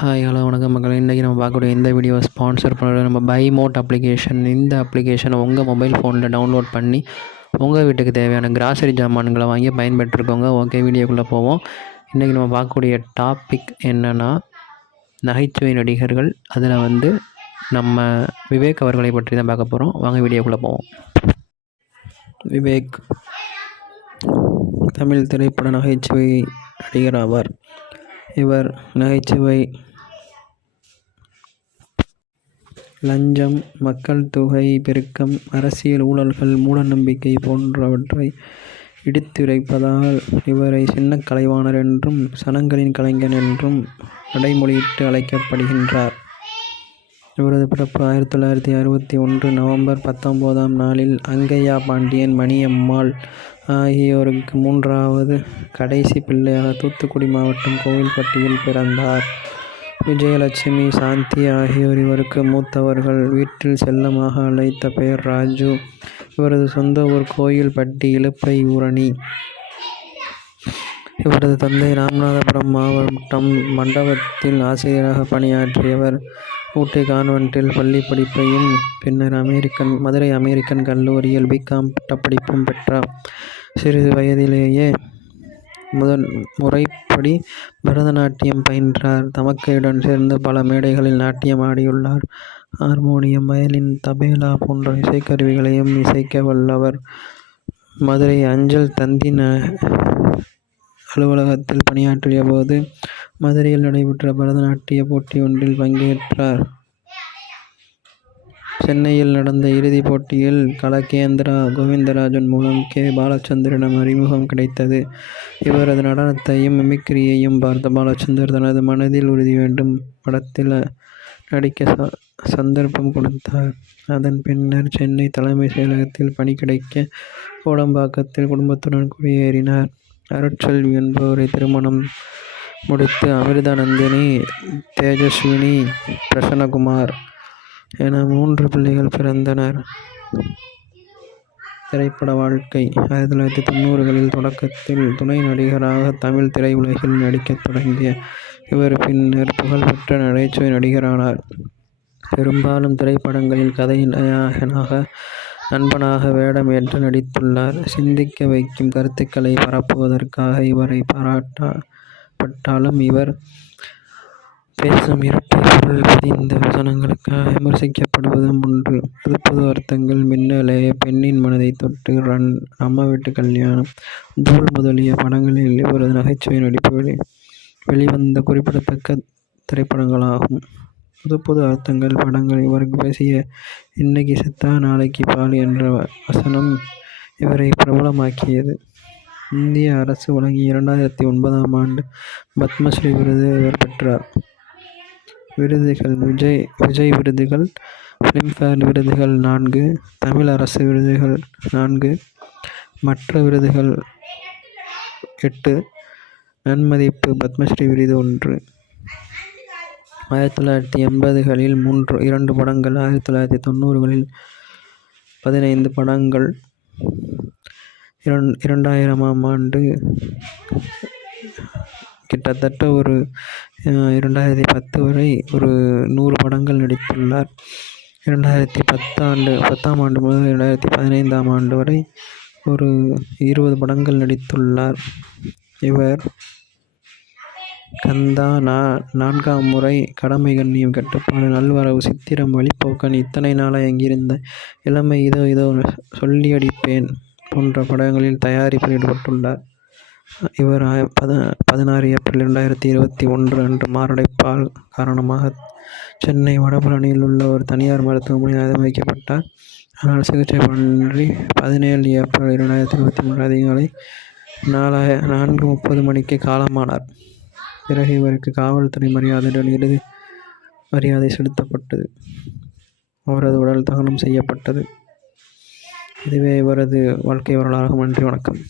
Hi hello வணக்கம் மக்களே. இன்றைக்கி நம்ம பார்க்கக்கூடிய இந்த வீடியோ ஸ்பான்சர் பண்ணுறது நம்ம பை மோட் அப்ளிகேஷன். இந்த அப்ளிகேஷனை உங்கள் மொபைல் ஃபோனில் டவுன்லோட் பண்ணி உங்கள் வீட்டுக்கு தேவையான கிராசரி ஜாமான்களை வாங்கி பயன்பெற்றுக்கோங்க. ஓகே, வீடியோக்குள்ளே போவோம். இன்றைக்கி நம்ம பார்க்கக்கூடிய டாபிக் என்னென்னா நகைச்சுவை நடிகர்கள். அதில் நம்ம விவேக் அவர்களை பற்றி தான் பார்க்க போகிறோம். வாங்க வீடியோக்குள்ளே போவோம். விவேக் தமிழ் திரைப்பட நகைச்சுவை நடிகர் ஆவார். இவர் நகைச்சுவை, லஞ்சம், மக்கள் தொகை பெருக்கம், அரசியல் ஊழல்கள், மூடநம்பிக்கை போன்றவற்றை இடித்துரைப்பதால் இவரை சின்ன கலைவாணர் என்றும் சனங்களின் கலைஞன் என்றும் அடைமொழியிட்டு அழைக்கப்படுகின்றார். இவரது பிறப்பு 1961 நவம்பர் 19ஆம் நாளில் அங்கையா பாண்டியன், மணியம்மாள் ஆகியோருக்கு மூன்றாவது கடைசி பிள்ளையாக தூத்துக்குடி மாவட்டம் கோவில்பட்டியில் பிறந்தார். விஜயலட்சுமி, சாந்தி ஆகியோர் இவருக்கு மூத்தவர்கள். வீட்டில் செல்லமாக அழைத்த பெயர் ராஜு. இவரது சொந்த ஊர் கோயில்பட்டி இலுப்பை ஊரணி. இவரது தந்தை ராமநாதபுரம் மாவட்டம் மண்டபத்தில் ஆசிரியராக பணியாற்றியவர். ஊட்டி கான்வென்ட்டில் பள்ளி படிப்பையும் பின்னர் மதுரை அமெரிக்கன் கல்லூரியில் பிகாம் பட்டப்படிப்பும் பெற்றார். சிறிது வயதிலேயே முறைப்படி பரதநாட்டியம் பயின்றார். தமக்கையுடன் சேர்ந்து பல மேடைகளில் நாட்டியம் ஆடியுள்ளார். ஹார்மோனியம், வயலின், தபேலா போன்ற இசைக்கருவிகளையும் இசைக்க வல்லவர். மதுரை அஞ்சல் தந்தி அலுவலகத்தில் பணியாற்றிய போது மதுரையில் நடைபெற்ற பரதநாட்டிய போட்டி ஒன்றில் பங்கேற்றார். சென்னையில் நடந்த இறுதிப் போட்டியில் கலகேந்திரா கோவிந்தராஜன் மூலம் கே. பாலச்சந்தரிடம் அறிமுகம் கிடைத்தது. இவரது நடனத்தையும் மிமிக்ரியையும் பார்த்த பாலச்சந்தர் தனது மனதில் உறுதி வேண்டும் படத்தில் நடிக்க சந்தர்ப்பம் கொடுத்தார். அதன் பின்னர் சென்னை தலைமை செயலகத்தில் பணி கிடைக்க கோடம்பாக்கத்தில் குடும்பத்துடன் குடியேறினார். அருட்செல்வி என்பவரை திருமணம் முடித்து அமிர்தநந்தினி, தேஜஸ்வினி, பிரசன்னகுமார் என 3 பிள்ளைகள் பிறந்தனர். திரைப்பட வாழ்க்கை 1990களில் தொடக்கத்தில் துணை நடிகராக தமிழ் திரையுலகில் நடிக்கத் தொடங்கிய இவர் பின்னர் புகழ்பெற்ற நகைச்சுவை நடிகரானார். பெரும்பாலும் திரைப்படங்களில் கதை நாயகனாக, நண்பனாக வேடம் ஏற்று நடித்துள்ளார். சிந்திக்க வைக்கும் கருத்துக்களை பரப்புவதற்காக இவரை பாராட்டப்பட்டாலும் இவர் பேசும் இரட்டை பொருள் பதிந்த வசனங்களுக்காக விமர்சிக்கப்படுவதும் உண்டு. புது அர்த்தங்கள், மின்னலே, பெண்ணின் மனதை தொட்டு, ரன், நம்ம வீட்டு கல்யாணம், தூள் முதலிய படங்களில் இவரது நகைச்சுவை நடிப்பு வெளிவந்த குறிப்பிடத்தக்க திரைப்படங்களாகும். புது அர்த்தங்கள் படங்கள் இவருக்கு பேசிய இன்னைக்கு செத்தா நாளைக்கு பால் என்ற வசனம் இவரை பிரபலமாக்கியது. இந்திய அரசு வழங்கிய 2009ஆம் ஆண்டு பத்மஸ்ரீ விருது இவர் பெற்றார். விருதுகள்: விஜய் விருதுகள், பிலிம்பேர் விருதுகள் 4, தமிழ் அரசு விருதுகள் 4, மற்ற விருதுகள் 8, நன்மதிப்பு பத்மஸ்ரீ விருது 1. 1980களில் 2 படங்கள், 1990களில் 15 படங்கள், 2000ஆம் ஆண்டு கிட்டத்தட்ட 2010 வரை 100 படங்கள் நடித்துள்ளார். 2010ஆம் ஆண்டு முதல் 2015ஆம் ஆண்டு வரை 20 படங்கள் நடித்துள்ளார். இவர் கந்தா, 4ஆம் முறை, கடமை கண்ணியம் கட்டுப்பாடு, நல்வரவு, சித்திரம், வழிப்போக்கன், இத்தனை நாளாய் எங்கிருந்த, இளமை, இதோ இதோ, சொல்லி அடிப்பேன் போன்ற படங்களில் தயாரிப்பில் ஈடுபட்டுள்ளார். இவர் 16 ஏப்ரல் 2021 அன்று மாரடைப்பால் காரணமாக சென்னை வடபழனியில் உள்ள ஒரு தனியார் மருத்துவமனையில் அனுமதிக்கப்பட்டார். ஆனால் சிகிச்சை பலனின்றி 17 ஏப்ரல் 2023 அதிகாலை 4:30 மணிக்கு காலமானார். பிறகு இவருக்கு காவல்துறை மரியாதையுடன் இறுதி மரியாதை செலுத்தப்பட்டது. அவரது உடல் தகனம் செய்யப்பட்டது. இதுவே இவரது வாழ்க்கை வரலாறு. நன்றி, வணக்கம்.